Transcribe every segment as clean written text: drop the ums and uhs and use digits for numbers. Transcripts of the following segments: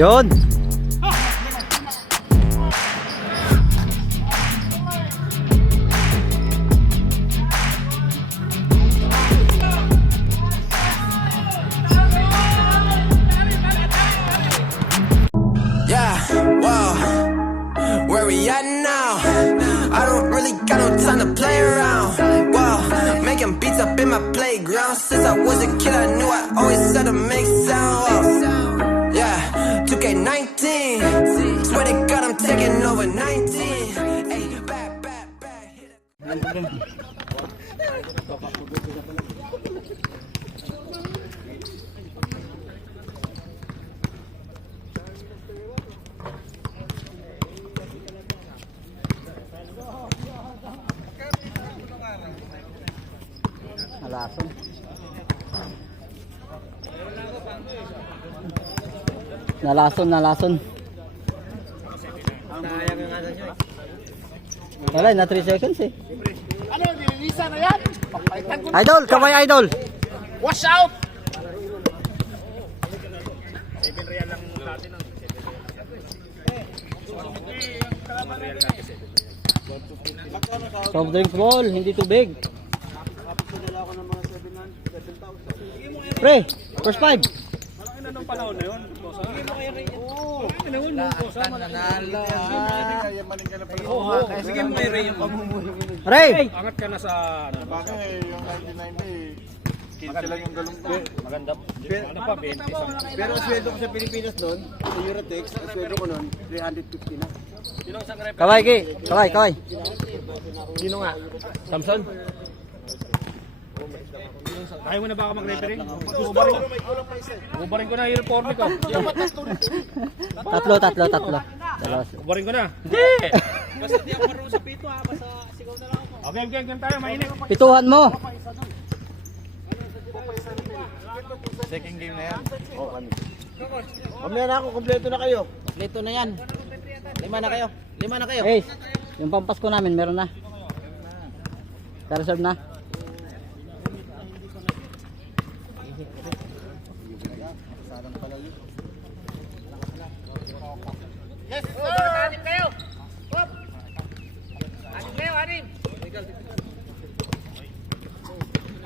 Yun. Yeah, wow, where we at now? I don't really got no time to play around. Wow, making beats up in my playground. Since I was a kid, I knew I always had to make sound. Wow. Yeah, 2K19. Swear to God, I'm taking over 19. Hey, back, hit it. Nalason. Nalason. Wala na 3 seconds eh. Ano, nililisa na yan? Idol, kamay idol. Wash out! Soft drinks ball, hindi tubig. Pre, first 5. Malaki na nung panahon na yun. Oo. Nanalo. Sige mo may Ray yung pamumuhay. Ray! Angat ka na sa... Bakit yung 1990, 15 lang yung galong ko. Maganda. Ano pa, 20 sa... Pero ang sweldo ko sa Pilipinas doon, sa Eurotex, ang sweldo ko noon, 350 na. Sino ang isang referee? Kaway, Ki. Kaway. Sino nga? Samson? Kaya mo na ba ako mag-referee? Ubarin ko na yung uniform ko. Tatlo. Dalawa. Ubarin ko na. Hindi! Basta di ako marunong sa pito ha. Basta sigaw na lang ako. Okay, game tayo. Mainit. Pituhan mo. Second game na yan? Oo, kami. Mamaya na ako, kompleto na kayo. Kompleto na yan. 5 na kayo. Ace, yung pampasko namin meron na. Reserve na. Yes, sir! Anim kayo! Hop! Anim!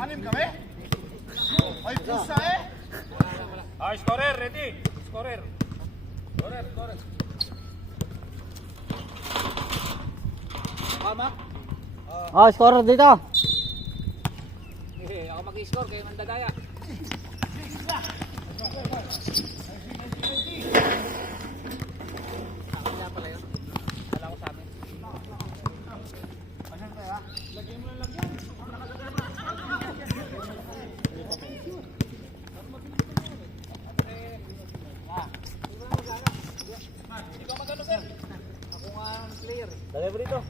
Anim kami? Ay, pusa eh! Ay, scorer, ready! Scorer! Mama? Oh, scorer dito. Ako mag-score kayo mandagaya. Delivery to.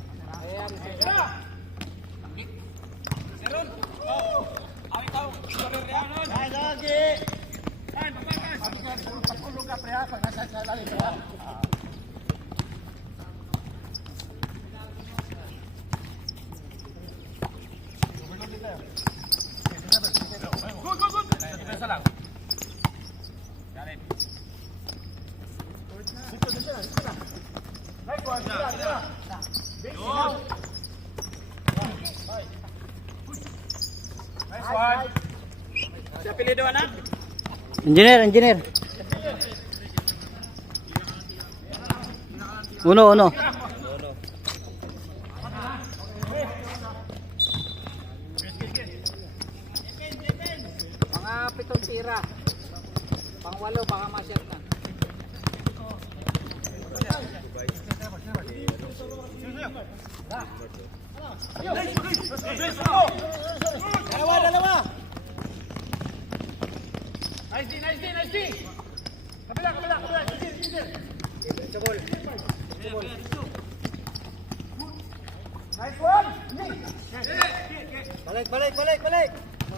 Si apelido na? Engineer. Uno. Mga 7 tira. Pang 8 baka ma-shot na. Dalawa. Nice D. Kabila. Nice one. Balik.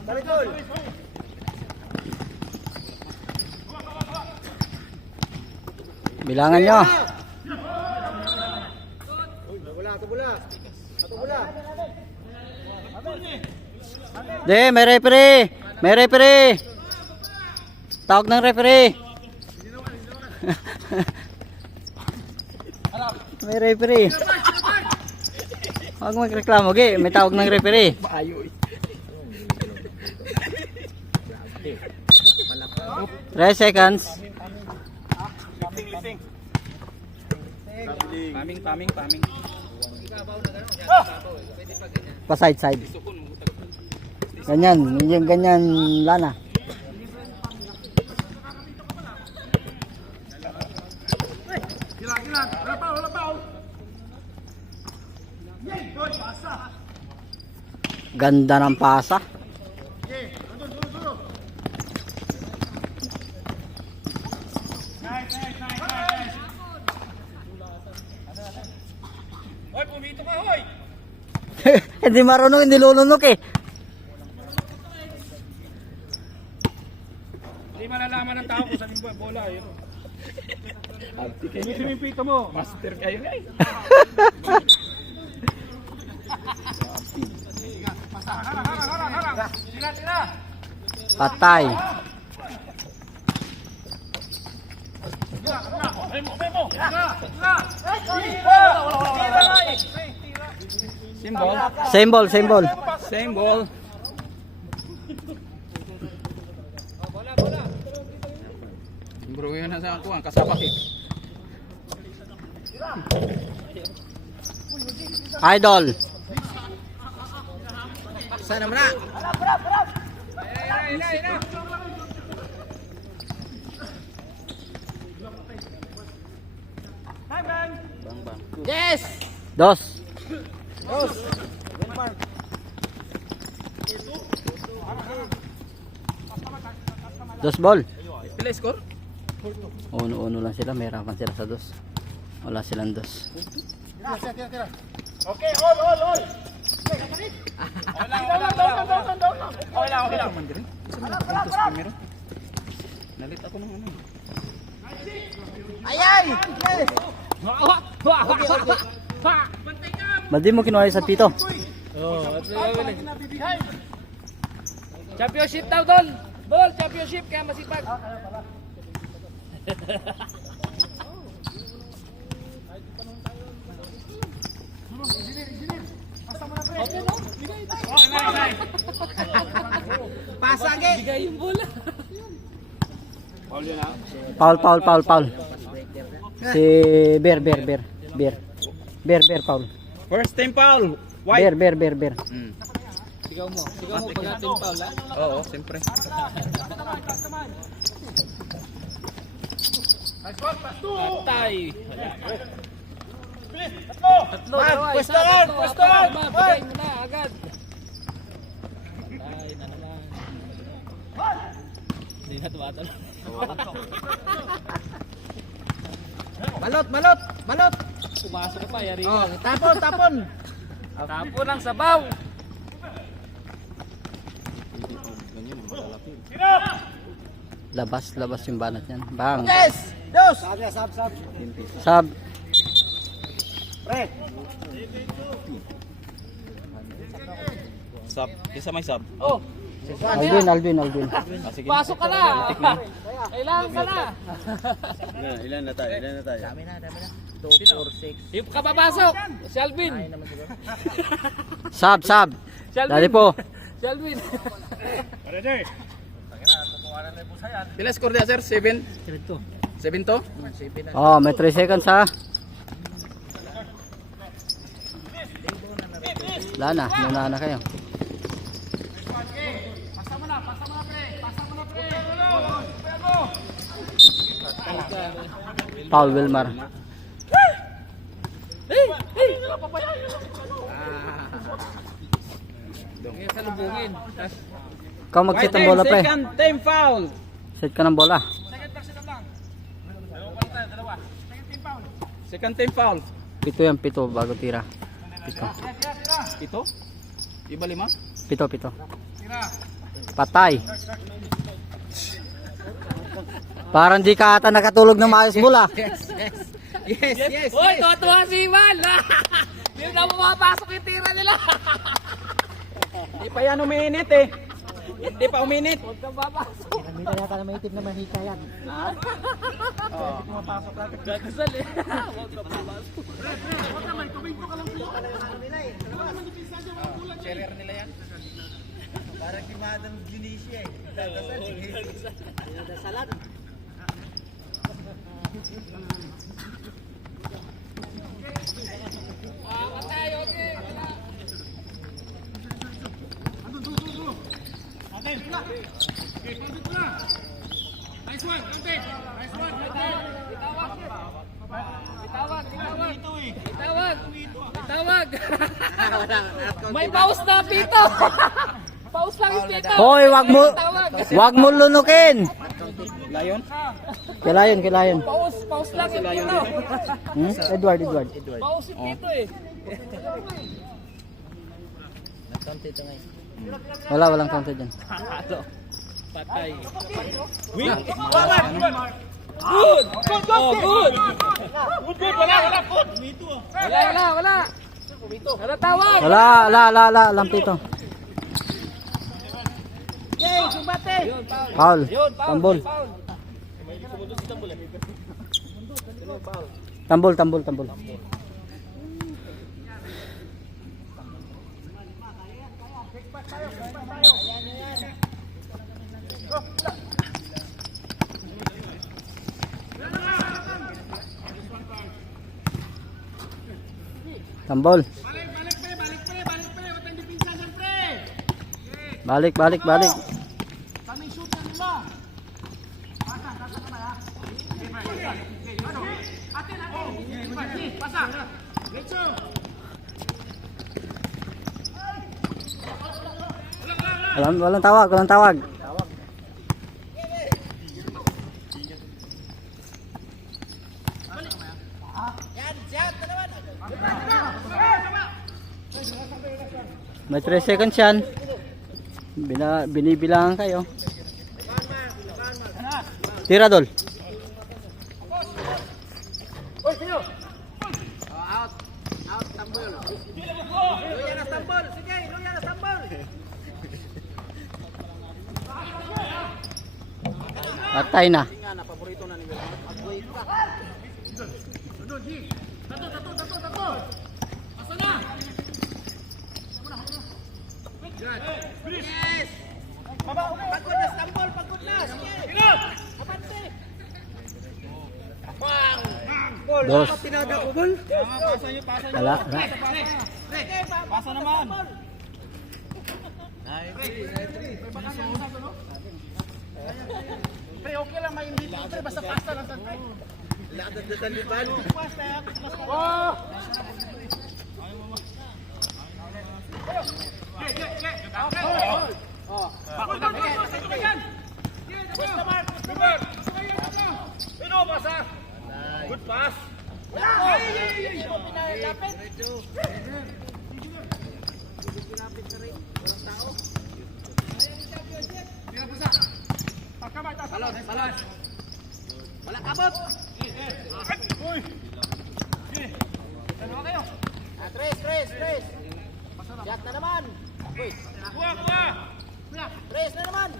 Balik goal. Bilangan nyo. Ito bula. May referee. Tawag ng referee. May referee. Huwag magreklamo, ge. May tawag ng referee. 3 seconds. Paming. Pa side. Ganyan. Yung ganyan lana. Ganda ng pasa. Hoy, pumito ka, hoy! Hindi marunong, hindi lulunok eh. Hindi malalaman ng tao kung saan yung bola. Yun. Tumitin yung pito mo. Master kayo, guys. Patay. Same ball. Same ball. Bro, yun na sa ako ang kasabak eh. Idol. Sana mo na. Yes. Dos. Dos ball. Pila score? Uno lang sila, may harapan sila sa dos. Wala silang dos. Okay, all. Okay lang. Nalit ako ng ano. Ba't di mo kinuha sa pito? Championship daw, Dol! Dol, championship kaya masipag. Pasage. Bigay yung bola. Foul. Si Bear, foul. First time foul. White. Bear. Sigaw mo pag ating foul, ha? Oo, siyempre. Patay. Tatlo. Pwesto lang. Bigay mo na agad. Patay na naman. Hindi na tumatalo. Balot. Pumasok ka pa, yari Oh, ka. tapon. Tapo ng sabaw. Labas yung banat niyan. Bang. Yes. Dos. Sab. Sub. Isa may sub. Oh. Alvin. Ah, sige. Pasok ka na. Kailangan ka na. Ilan na tayo? Dami na. 2, 4, 6. Yung ka papasok. Si Alvin. Sab. Si Alvin. Dali po. Si Alvin. Pila score dia, sir? 7? 7 to? Oh, may 3 seconds ha. Wala na, muna na kayo. Paul Wilmar. Ngayon salubungin. Ikaw mag-set ng bola pre. Second time foul. Set ka ng bola. Second time foul. Pito bago tira. Ito? Iba 5? Pito. Patay. Parang di ka ata nakatulog ng maayos bola. Yes. Uy, tuwa si Ivan. Hindi na pumapasok yung tira nila. Hindi pa yan uminit eh. Hindi pa uminit. Huwag kang papasok. Kumita yata na may itim na mahika yan. Gagasal eh. Carrier nila yan. Parang si Madam Junicia eh. Dadasal eh. Dadasalan. Patay, okay. Wala. Nice one, Dante. Nice one, Dante. Itawag. May pause na, Pito. Pause lang yung Pito. Hoy, Itawag. wag mo lunukin. Lion? Kilayon. Pause lang yung Pito. Edward. Pause yung Pito eh. Walang counter dyan. Patay. Win. Good. Oh, good. Good, wala. Wala. Wala tawag. Wala, lampito. Foul. Tambol. Tambol. Tambol. Balik. Walang tawag. May 3 seconds yan. Binibilangan kayo. Tira, Dol. Patay na. Dos. Wala. Pasa naman. Pre, okay lang may hindi pre, basta pasta lang sa pre. Oh! Good pass. Wala kabot. Tres. Shot na naman. Uy. Kuha. Tres na naman.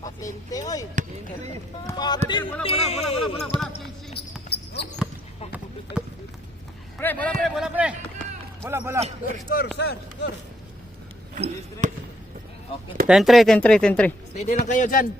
Patente, oy. Patente. Wala. Pre, bola pre. Bola. Score. Okay. 10-3. Steady lang kayo dyan.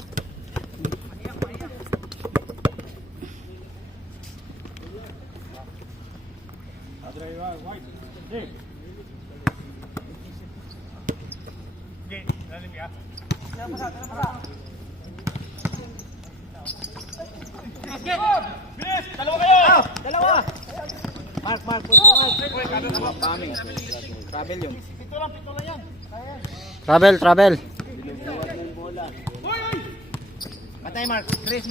Dalawa. Mark. Travel yun. Travel. Patay Mark. Chris.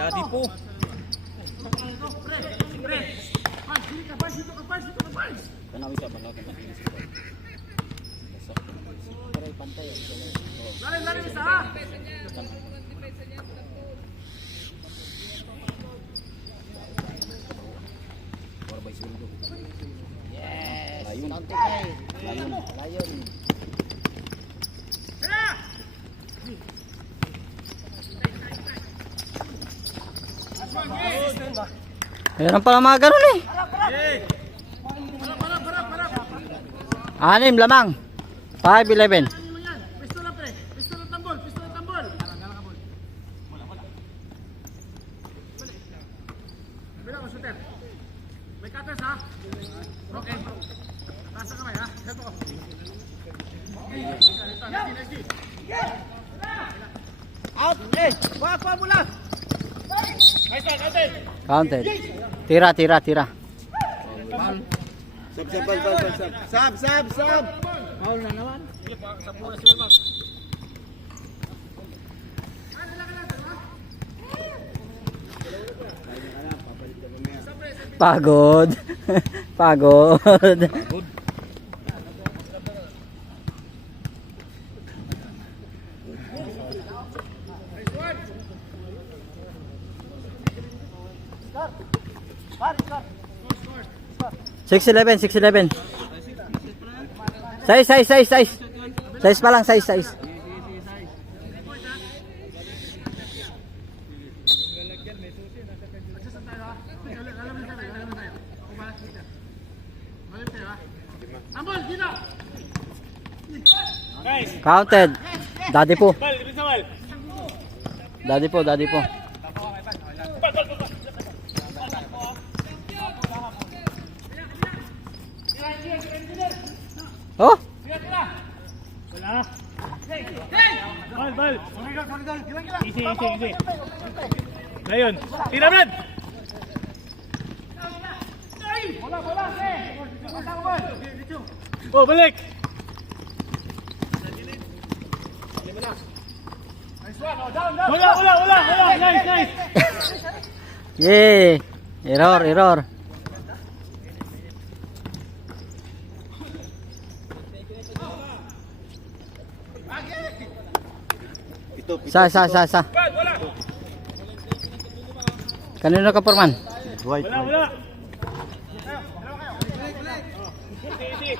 Jadi po. Tanawi siya bang natin. Pantay. Lari isa. Meron pala mga ganun eh. 6 lamang. 5-11. Out! Eh! Wag pa mula! Counted. Tira. Sab. Foul na naman. Pagod. Pagod. Six 11. Size pa lang, size. Counted. Daddy po. Oh, Bal. Easy. Ngayon, tira Brad. Oh, balik. Wala. Nice. yay. Error. Sa. Kanino ka, Porman? White. Wala. Easy.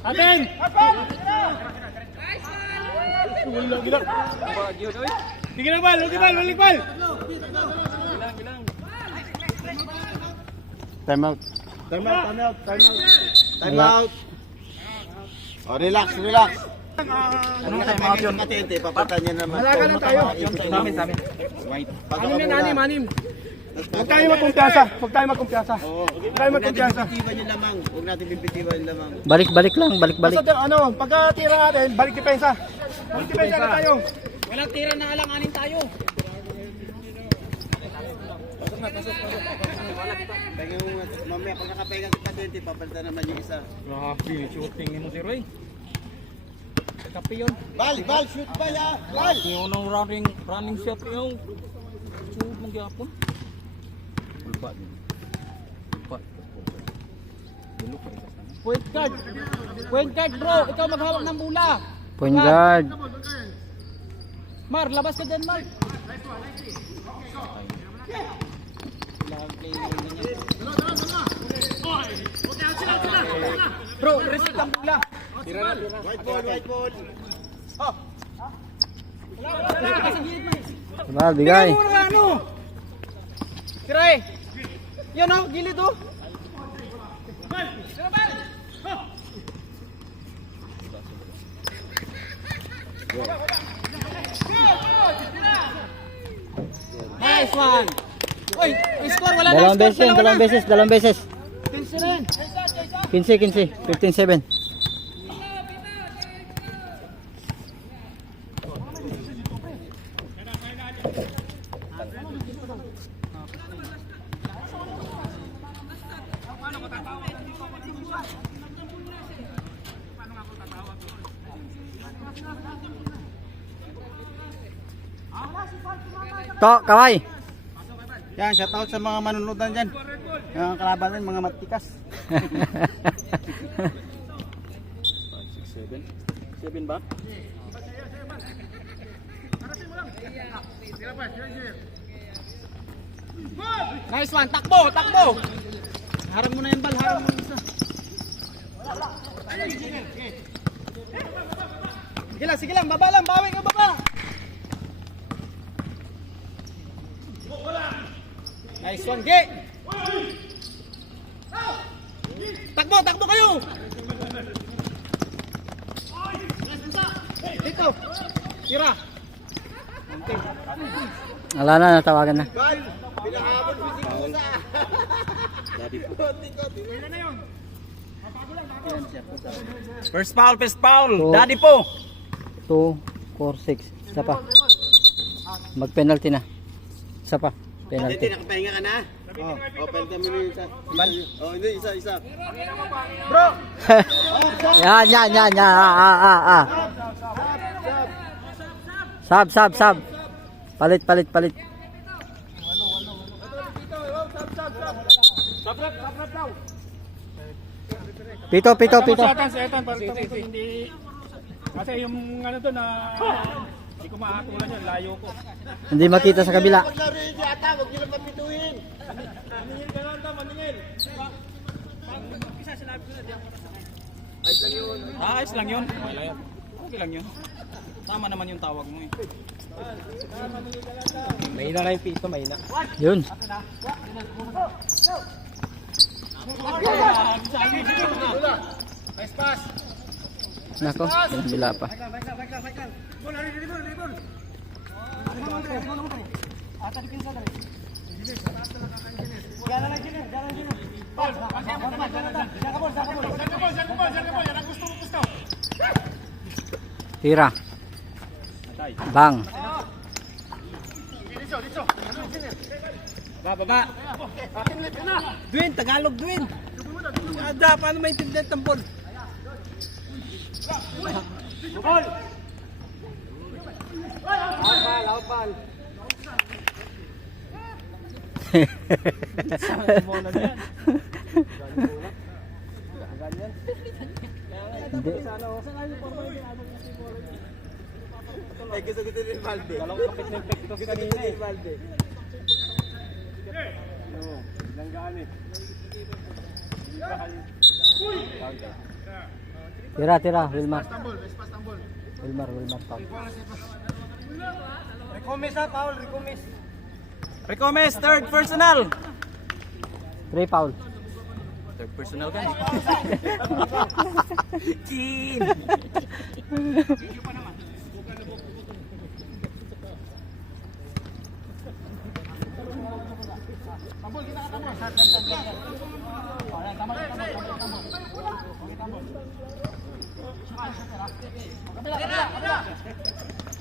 Atin! Gila. Sige na bal, balik bal. Time out. Oh, relax. Ano na time out yun? Papatan niya naman. Malaga lang tayo. Samin. Ano na anim? Huwag tayo magkumpiyansa. Huwag natin bibitiwan yung lamang. Balik lang. Basta pagka tira natin, balik depensa. Na tayo. Walang tira na alanganin tayo. Mamaya pag nakapahinga ka 20, papalitan naman yung isa. Grabe, shooting mo si Roy. Kape yun. Bal, shoot ba ya? Bal! Yung running shot yung shoot ng gapon. Point guard bro, ikaw maghawak ng bola. Point guard. Mar, labas ka dyan Mar. Bro, reset ang bola. White ball. Bigay. Tira Yan o, gilid o. Nice one. Oy, score wala na. Dalawang beses. 15, 15-7. To, kaway. Yan, shout out sa mga manunood na dyan. Yung kalaban din, mga matikas. 5, 6, 7, 7 ba? Nice one, takbo, takbo. Harang mo na yung bal, harang mo isa. Sige lang, baba lang, bawi ka baba. Nice one, Ge. Takbo, takbo kayo. Dito. Tira. Wala na, natawagan na. First foul, Oh. Daddy po. 2, 4, 6. Isa pa. Mag-penalty na. Isa pa. Penalty. Nakapahinga ka na? Oo, penalty mo yung isa. Oo, hindi, isa. Yan. Sab. Palit. Pito. Sa Etan, para hindi... Kasi yung ano doon na... Hindi ko makatulan yan, layo ko. Hindi makita sa kabila. Paglaro yun si Ata, huwag nyo lang papituhin. Maningil ka lang ito, maningil. Ayos lang yun. Okay lang yun. Tama naman yung tawag mo eh. Mahina na yung pito, mahina. Yun. Nice pass. Nako, bila pa. Tira. Bang. Baba. Dwin, Tagalog, Dwin. Ada, paano maintindihan tampol? Hindi. Eh, gusto rin Valde. Walang kapit ng pektos kanina eh. Valde. Tira, Wilmar. Wilmar, foul. Recomes, third personal. 3 foul. Third personal ka eh. Chin.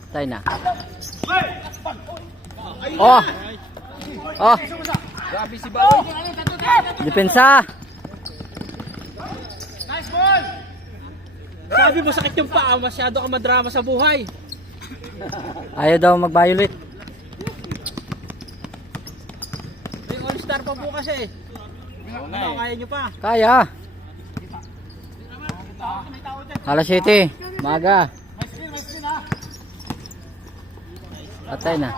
Tayo na. Oh! Grabe si Baloy. Depensa! Sabi mo sakit yung paa, masyado ka madrama sa buhay. Ayaw daw mag-violate. May all-star pa bukas eh. Ano, kaya nyo pa? Kaya. Alas 7. Maga. Patay na.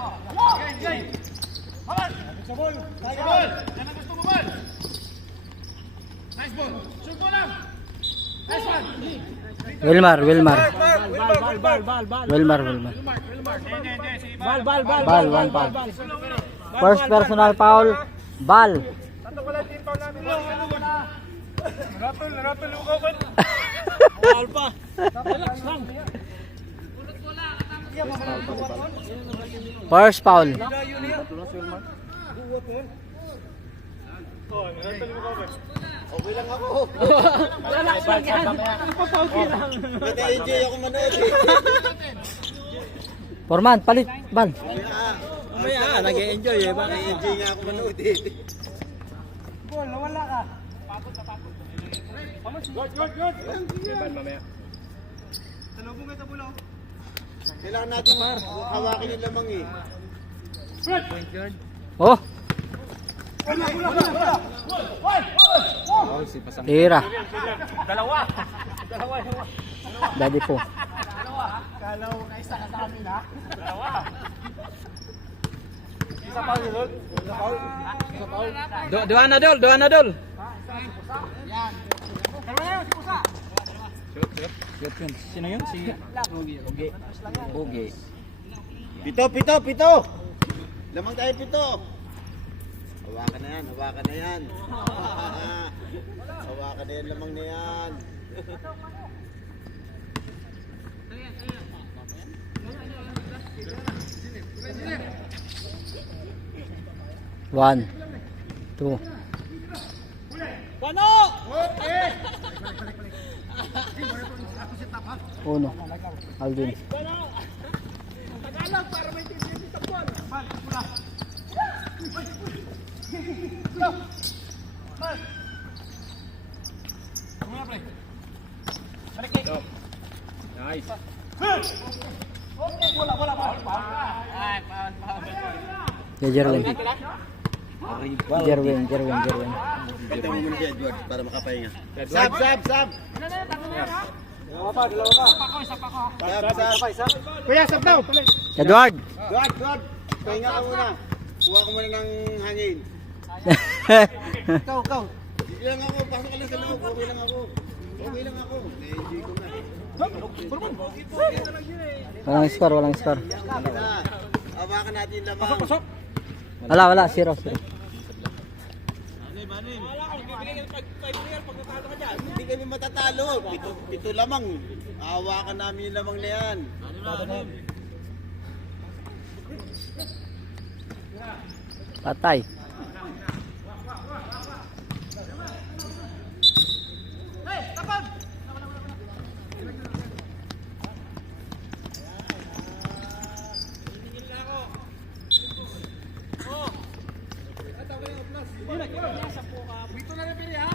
Wilmar. Bal, 1 foul. First personal foul. Bal. Ratol, ukawan. Bawal pa. Relax lang. First foul. Okay lang ako. Relax lang yan. Ipapauti lang. Nag-enjoy ako manood eh. Forman, palit. Bal. Mamaya, nag-e-enjoy eh. Bakit? Nag-enjoy nga ako manood eh. Good. Ban mamaya. Kailangan natin hawakin yung lamang eh. Oh. Tira. Dalawa. Daddy po. Kala ko na isa ka sa amin ha? Dalawa. Isa pa yun? Isa pa? Isa pa? Dua na dol, dua na dol. Yan. Dalawa na yun, si Pusa. Shoot yun. Sino yun? Si Ugi. Pito! Lamang tayo pito! Hawakan na yan, hawakan na yan. Hawakan na yan, lamang na yan. One, two. Uno. Alvin. Tagalog para may tingin dito po. Bal, pula. Bal. Kumula pre. Balik kay. Nice. Okay, bola. Ay, pawan. Jerwin. Jerwin. Pito mo muna si Edward para makapahinga. Sab! Dalawa pa. Isa pa ko. Sab! Kuya, sab daw. Edward. Edward! Pahinga ka muna. Kuha ko muna ng hangin. Ikaw. Sige lang ako, pasok ka lang sa loob. Okay lang ako. Hindi ko na. Walang score. Hawakan natin yung lamang. Pasok. Wala, 0. Hindi kami matatalo. Pito lamang. Hawakan namin yung lamang na yan. Patay. Dito na rin pili ha.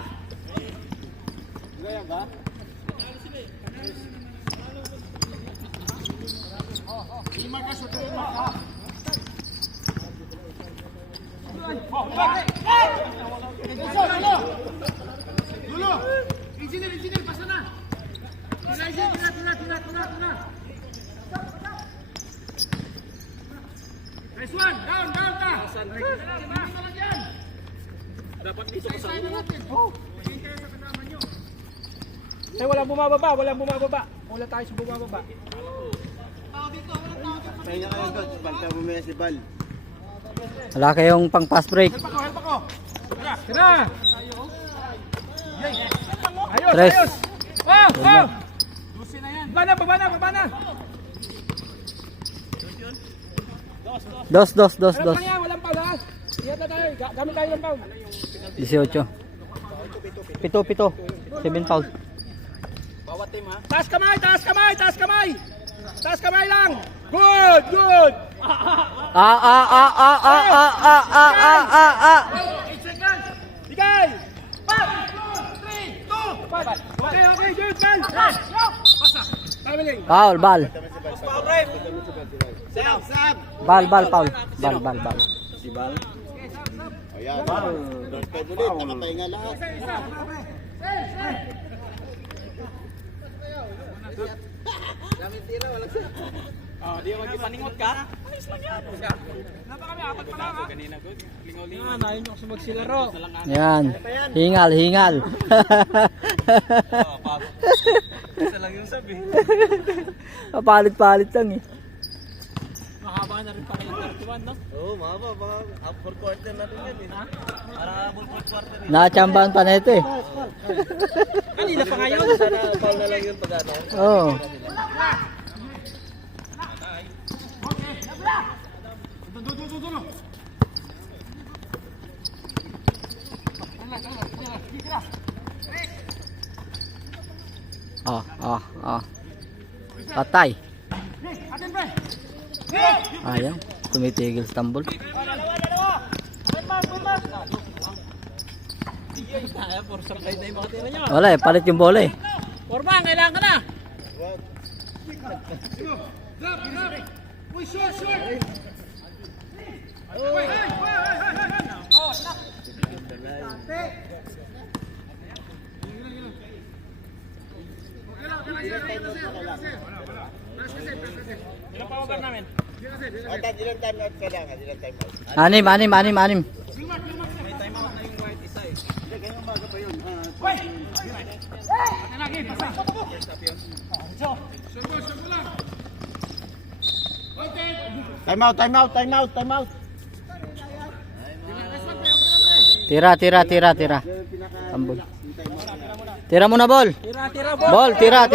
Gaya ba? Lima ka sa tuloy mo. Dulo! Engineer, pasa na! Tira! Nice one! Down ka! Dapat dito ka sa ulo. Walang bumababa. Wala tayo sa bumababa. Pahinga kayo, coach. Balta mo muna si Bal. Wala kayong pang fast break. Help ako! Tira! Ayos! Tres. Oh! Lucy na yan! Baba na! Dos. Walang foul ha! Iyan na tayo! Gamit tayo ng foul! 18. Pito. 7 foul. Taas kamay lang! Good! 8 seconds! Bigay! 5, 4, 3, 2, 1. Okay, good, man! Pasa! Traveling! Foul, bal. Sab! Bal, foul. Bal. Si Bal? Ayan. Don't pay ulit. Nakapahinga lahat. Di mo magpaningot ka? Napa kami, 4 pa lang ha? Nahin nyo kasi magsilaro. Yan. Hingal. Isa lang yung sabi. Palit lang eh. Mahaba na rin pala yung 31, no? Oo, mahaba. Mga half 4 quarter na rin yan. Para full quarter. Nakachambahan pa na ito eh. Kanina pa ngayon. Sana foul na lang yung pag-ano. Oo. Dulo! Patay. Atin pre! Ayaw. Tumitigil sa tambol. Dalawa! Bulmas! Kaya, forcer kayo na yung mga tira nyo. Wala eh. Palit yung bola eh. Forma, kailangan ka na. Drop! Uy, short! Ilang time out kailangan? Ilang time out? Anim. Time out. Tira. Tambol. Tira muna, ball. Ball, tira.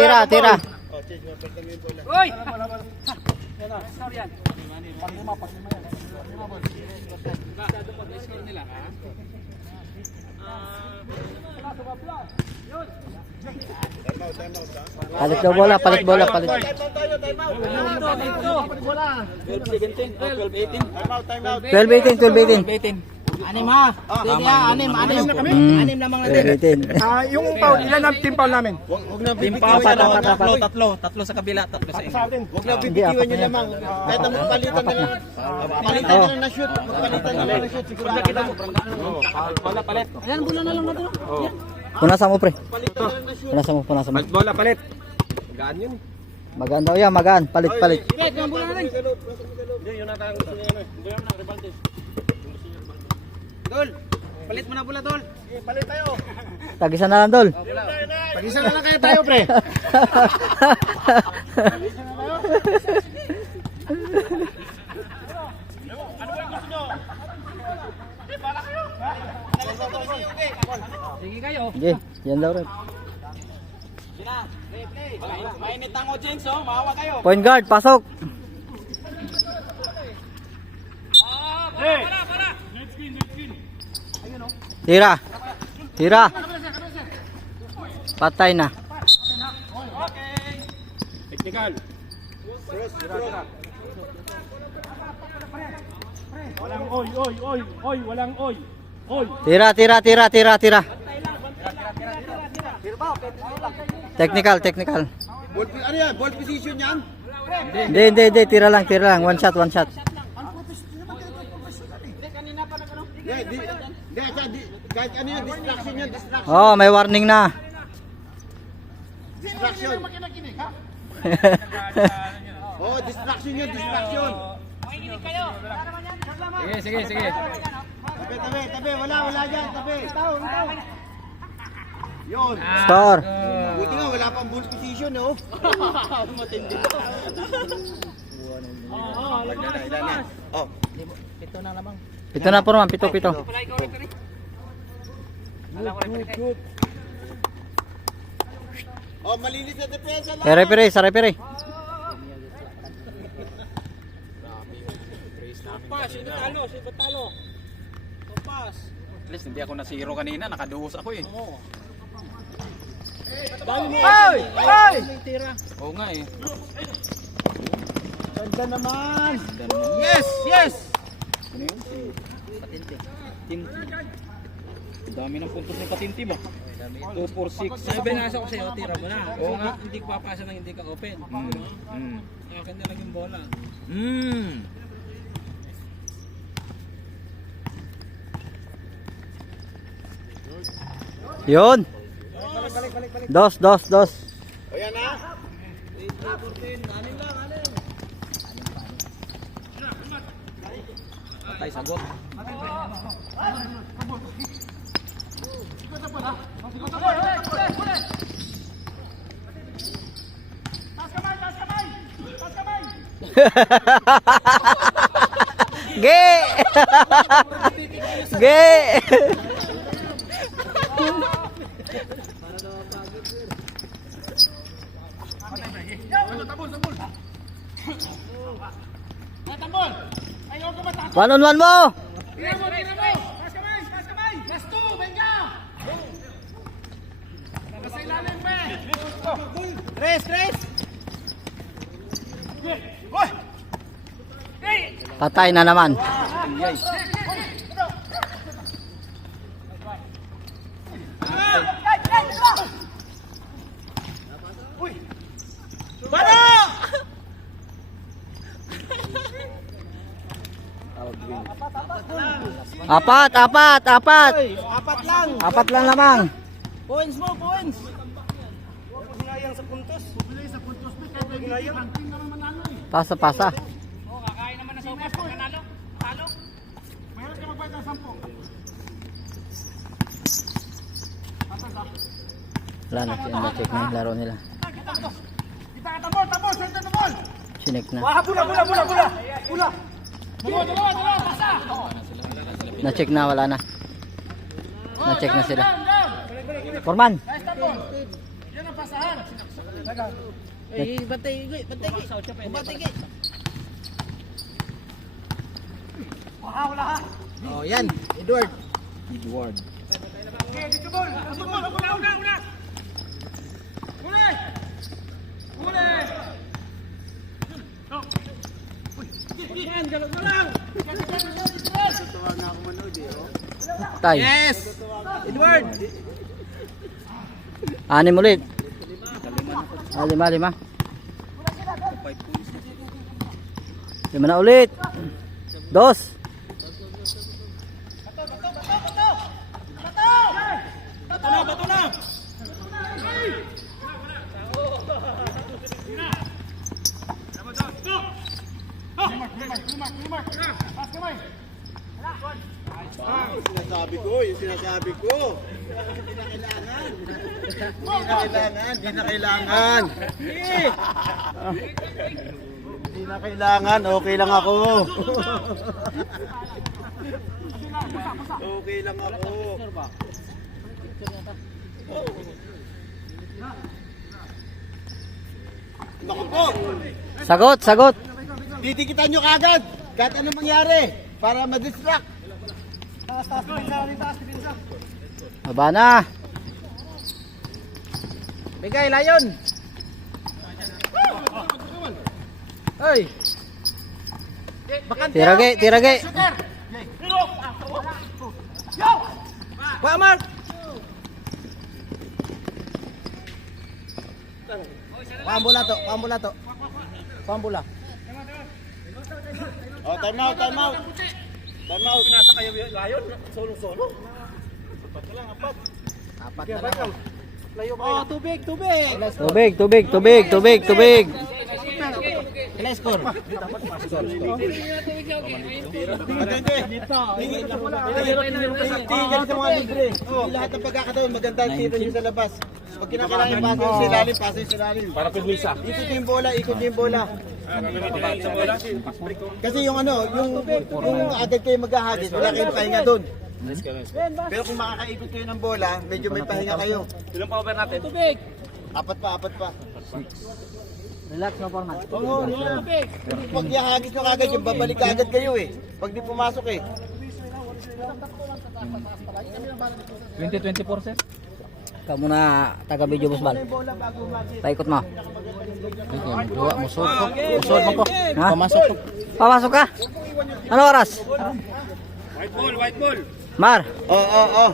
Uy! Palit daw bola, palit. 12, 17, 12, 18. Time out. 12-18. Anim ha. Sige ha, anim. Anim lamang natin. 12-18. Yung foul, ilan ang team foul namin? Huwag na Team bibitiwan pa, nyo lang. tatlo sa kabila, tatlo sa inyo. Huwag na bibitiwan nyo lamang. Kahit na magpalitan na lang. Palitan nyo lang na shoot. Magpalitan nyo lang na shoot. Sigurado. Ayan, bola na lang natin. Punasan mo, pre. Palitan nyo lang na shoot. Punasan mo. Bola palit. Gaan yun. Magaan daw yan, magaan. Palit. Wait, yung bola natin. Dol, palit mo na bola, Dol. Palit tayo. Tag-isa na lang, Dol. Pag-isa na lang kayo tayo, pre. Sige kayo. Sige, yan daw rin. Sina, play. Mainit ang audience, oh. Maawa kayo. Point guard, pasok. Tira. Patay na. Technical. Walang oy. Walang oy. Tira. Technical. Ano yan? Ball position yan? Hindi. Tira lang. One shot. Kahit ano yun, distraction yun. Oh, may warning na. Distraction. Oh, distraction yun. Sige. Tabi. Wala dyan. Tabi. Yun. Score. Buti nga, wala pang ball position, oh. Matindi. Ilan na? Oh. Pito na lamang. Pito na po naman. Pito. Oh, malinis na depensa lang. Sa referee. Talo. Pass. At least hindi ako nasiro kanina, nakaduhos ako eh. Ay! Oo nga eh. Ganda naman. Yes! Ano yun? Patinte. Dami ng puntos ng Patinti ba? 2, 4, 6. Sabi nasa ko sa'yo, tira mo na. Oo nga. Hindi ko papasa nang hindi ka open. Akin na lang yung bola. Yun. Dos. O yan na. Patay, sagot. Ge. One on one mo. Patay na naman. Apat. Apat lang. Apat lang lamang. Points mo. Pasa, pasa. Oh, kakain naman na sa upas. Pag nanalo, talo. Mayroon ka magbayad ng 10. Wala na, check na yung laro nila. Kita ka tabol, tabol, senta tabol. Sinek na. Wah, bola. Bola. Dalawa, pasa. Na-check na, wala na. Na-check na sila. Forman. Guys, tabol. Yan ang pasahan. Batay. Wala ha. Oh, yan. Edward. Okay, dito bol. Una. Uli. Yan, galang. Tay. Yes! Edward! Anim ulit. Lima. Lima na ulit. 2. Bato na. Yung sinasabi ko. Hindi na kailangan. Hindi na kailangan, okay lang ako. Okay lang ako. Naku po, Sagot. titikitan nyo kagad. Kahit anong mangyari, para ma-distract. Baba na. Bigay, layon. Ay. Tirage. Kuya Mark. Pambula to. Pambula. Oh, time out. Nasa kayo layon, solo. Apat na lang. Oh, tubig. Tubig. Ilang score? Tingnan sa mga libre. Lahat ng pagkakataon maganda ang tiro nyo sa labas. Pag kinakailangan pasa yung silalim, pasa yung silalim. Para pagmisa. Ikot yung bola. Kasi yung yung agad kayo maghahagis, wala kayong pahinga doon. Pero kung makakaikot kayo ng bola, medyo may pahinga kayo. Ilang pa over natin? Tubig. Apat pa. Relax na, Forman. Oo, pag ihagis nyo kagad, yung babalik agad kayo eh. Pag di pumasok eh. 20-24, sir. Ikaw muna, taga-video busbal. Paikot mo. Dua, musod mo po. Ha? Pamasok ka. Ano oras? White ball. Mar. Oo.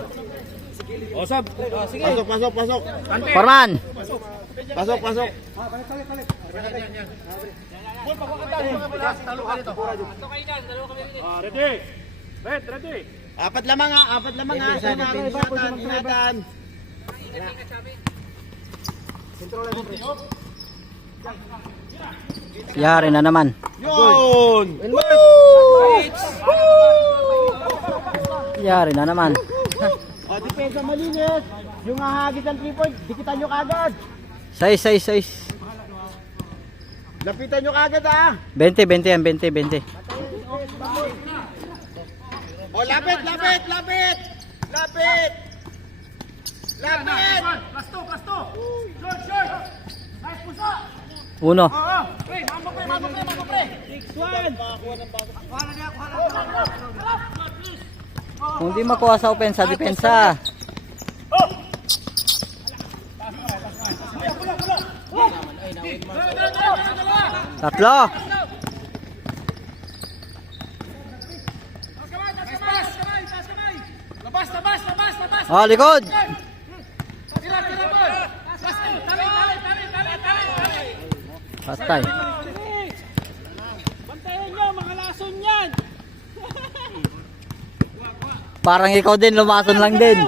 Osab. Pasok. Forman. Pasok. Ready. Ready. Apat lamang ha. Ingatan. Yari na naman. Yun! Yari na naman. O, depensa malinis. Yung hahagis ng 3 point, dikitan nyo kagad. 6. Lapitan nyo kagad ha. 20 yan, 20. O, lapit. Pasto. Short. Nice pusa. 1. Pre, mambo pre. 6-1. Kung di makuha sa opensa, depensa. Tatlo. Labas. Oh, likod. Tira bol. Tali. Patay. Bantayan nyo, mga lason yan. Parang ikaw din, lumason lang din.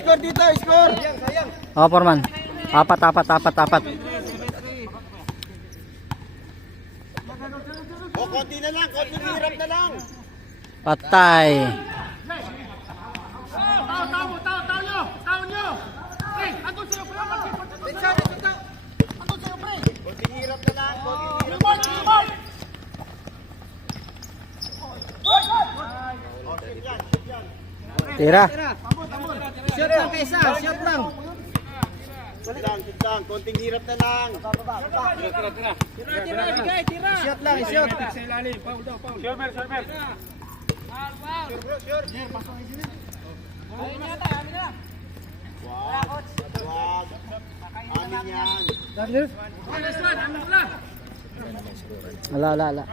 Score dito, score. Oh, Foreman. Apat. O, konti na lang, konti hirap na lang. Patay. Konti hirap na lang, konti hirap. Tira. Shot lang kaysa, shot lang. Sit lang, konting hirap na lang. Shot lang, shot. Sa ilalim, foul daw, foul. Wag. Amin yan. Ala.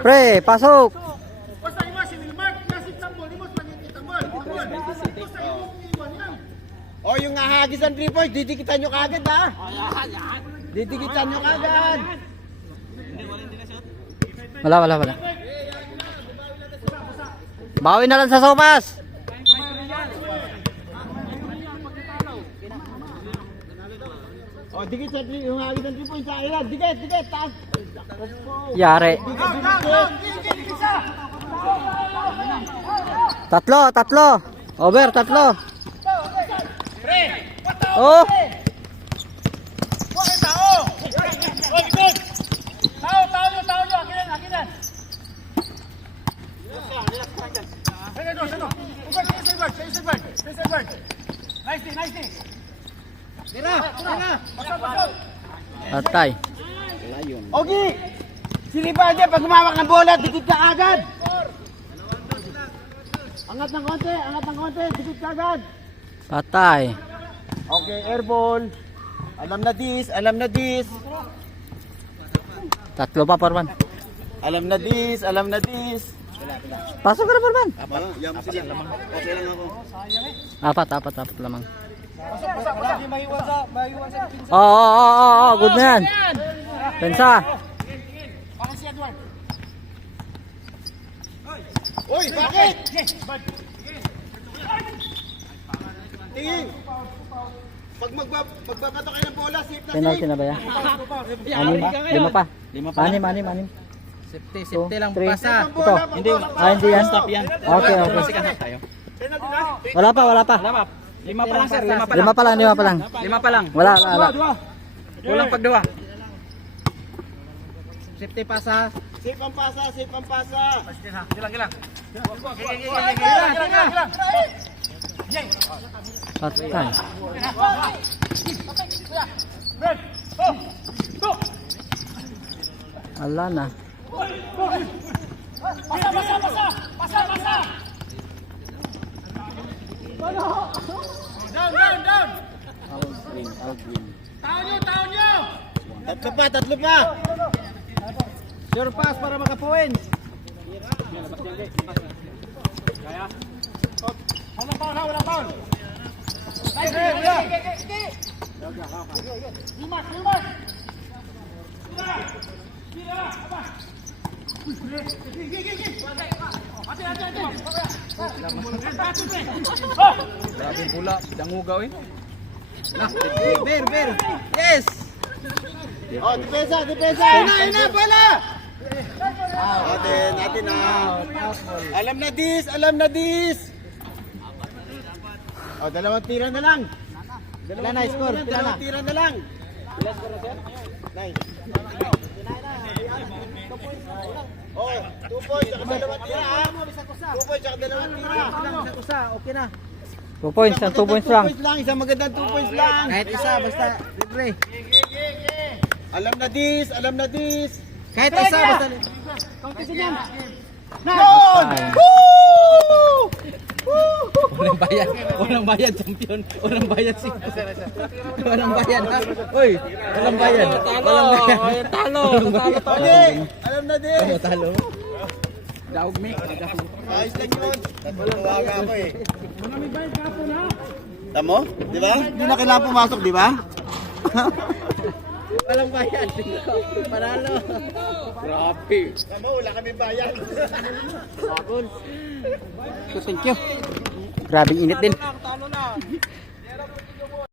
Pre, pasok. O, yung ahagis ng 3 points, didikitan nyo kagad ha. Didikitan nyo kagad. Wala. Bawi na lang sa sopas. O, dikit sa 3, yung ahagis ng 3 points sa ilan. Dikit, taas. Yari. Tatlo. Over, tatlo. Oh. Patay. Ogi! Silipan din, pag humawak ng bola, dikit ka agad. Angat ng konti, dikit ka agad. Patay. Okay, airball. Alam na this. Tatlo pa, Foreman. Alam na this. Pasok ka na, Foreman. Yam sila. Okay lang ako. Apat lamang. Oo. Good na yan. Pensa. Uy, bakit? Tingin. Pag magbabato kayo ng bola, safe na Penalty safe. na ba yan? Lima pa. Anim. Safety lang Three. pasa. Ito. Hindi. Hindi yan. Stop yan. Okay. Tayo. Wala pa. Lima pa lang sir, Lima pa lang. Lima pa lang. Wala. Kulang pag dua. Safety pasa. Safe ang pasa. Gilang. Patay. Ala na. Tatlo pa. Sure pass para maka-points. Wala foul. Grabe pula, dangugaw eh. Ber. Yes. Oh, depensa. Ina, bola. Natin na. Alam na this. Oh, dalawang tira na lang. Pila na score? Dalawang tira na lang. Pila score na sir? Nice. Oh, 2 points saka dalawang tira ha. 2 points saka dalawang tira. Okay na. 2 points lang. 2 points lang. 2 points lang, isang magandang 2 points lang. Kahit isa, basta libre. Alam na this. Kahit isa, basta Patay. Walang bayad champion. Walang bayad si. Walang bayad ha. Oy, walang bayad. Talo. Okay, alam na this. Talo. Daog mi. Ayos lang yun. Tawaga ako eh. Tamo? Di ba? Hindi na kailangan pumasok, di ba? Walang bayad. Panalo. Grabe. Tama, wala kami bayan. So, thank you. Grabe init din. Talo na.